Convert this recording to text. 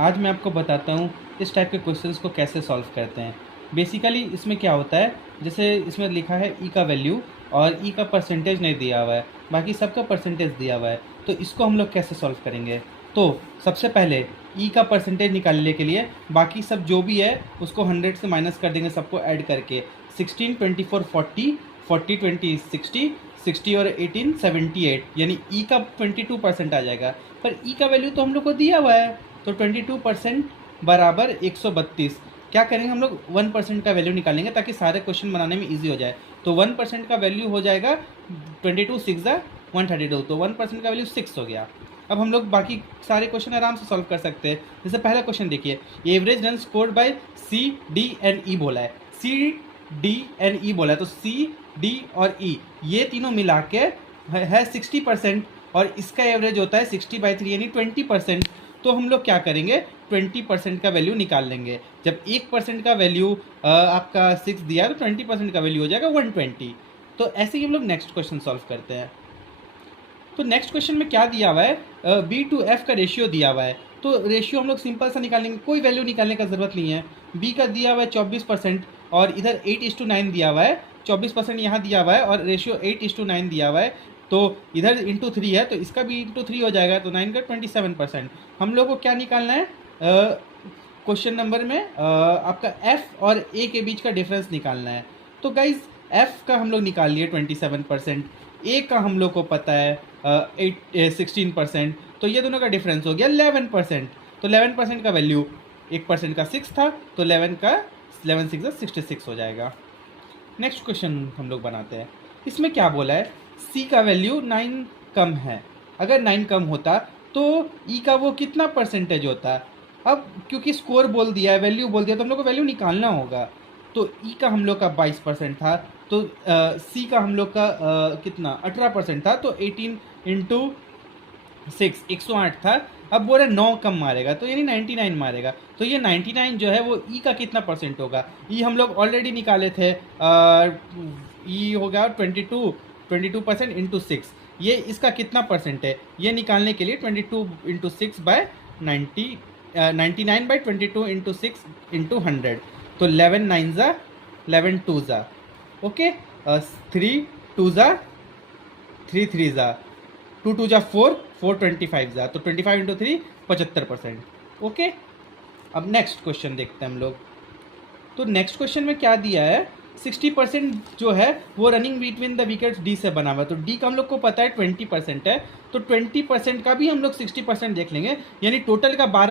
आज मैं आपको बताता हूँ इस टाइप के क्वेश्चंस को कैसे सॉल्व करते हैं। बेसिकली इसमें क्या होता है, जैसे इसमें लिखा है ई का वैल्यू और ई का परसेंटेज नहीं दिया हुआ है, बाकी सबका परसेंटेज दिया हुआ है। तो इसको हम लोग कैसे सॉल्व करेंगे? तो सबसे पहले ई का परसेंटेज निकालने के लिए बाकी सब जो भी है उसको 100 से माइनस कर देंगे, सबको ऐड करके 16, 24, 40, 40, 20, 60, 60 और 18, 78, यानी ई का 22% आ जाएगा। पर ई का वैल्यू तो हम लोग को दिया हुआ है, तो 22% बराबर 132। क्या करेंगे हम लोग? 1% का वैल्यू निकालेंगे ताकि सारे क्वेश्चन बनाने में ईजी हो जाए। तो 1% का वैल्यू हो जाएगा 22 6 132, तो 1% का वैल्यू 6 हो गया। अब हम लोग बाकी सारे क्वेश्चन आराम से सॉल्व कर सकते हैं। जैसे पहला क्वेश्चन देखिए, average run scored by C D and E बोला है। सी डी एंड ई बोला है, तो सी डी और ई ये तीनों मिला के है 60%, और इसका एवरेज होता है 60/3 यानी 20%। तो हम लोग क्या करेंगे? 20% का वैल्यू निकाल लेंगे। जब 1% का वैल्यू आपका 6 दिया तो 20% का वैल्यू हो जाएगा 120। तो ऐसे ही हम लोग नेक्स्ट क्वेश्चन सॉल्व करते हैं। तो नेक्स्ट क्वेश्चन में क्या दिया हुआ है? बी टू एफ का रेशियो दिया हुआ है। तो रेशियो हम लोग सिंपल सा निकालेंगे, कोई वैल्यू निकालने का ज़रूरत नहीं है। बी का दिया हुआ है 24% और इधर 8:9 दिया हुआ है। 24% यहाँ दिया हुआ है और रेशियो 8:9 दिया हुआ है। तो इधर इंटू 3 है, तो इसका भी इंटू 3 हो जाएगा, तो 9 का 27%। हम लोग को क्या निकालना है? क्वेश्चन नंबर में आपका एफ और ए के बीच का डिफरेंस निकालना है। तो गाइज एफ का हम लोग निकाल लिए 27%, ए का हम लोग को पता है 16%, तो ये दोनों का डिफरेंस हो गया 11%। तो 11% का वैल्यू 1% का 6 था, तो 11 का 11 6 66 हो जाएगा। नेक्स्ट क्वेश्चन हम लोग बनाते हैं। इसमें क्या बोला है? सी का वैल्यू 9 कम है। अगर 9 कम होता तो ई का वो कितना परसेंटेज होता? अब क्योंकि स्कोर बोल दिया है, वैल्यू बोल दिया, तो हम लोग को वैल्यू निकालना होगा। तो ई का हम लोग का 22% था, तो सी का हम लोग का कितना 18% था, तो 18 इंटू 6 108 था। अब बोल रहे 9 कम मारेगा, तो यानी 99 मारेगा। तो ये 99 जो है वो ई का कितना परसेंट होगा? ई हम लोग ऑलरेडी निकाले थे, ई होगा 22% इंटू 6। ये इसका कितना परसेंट है ये निकालने के लिए 22 इंटू 6 बाय 99/22 इंटू 6 इंटू 100, तो 11 9 ज़ा 11 2 ज़ा, ओके, 3 2 ज़ा 3 3 ज़ा 2 2 ज़ा 4 4 25 ज़ा, तो 25 इंटू 3 75%। ओके, अब नेक्स्ट क्वेश्चन देखते हैं हम लोग। तो नेक्स्ट क्वेश्चन में क्या दिया है? 60% जो है वो running between the wickets D से बना हुआ है। तो डी का हम लोग को पता है 20% है, तो 20% का भी हम लोग 60% देख लेंगे, यानी टोटल का 12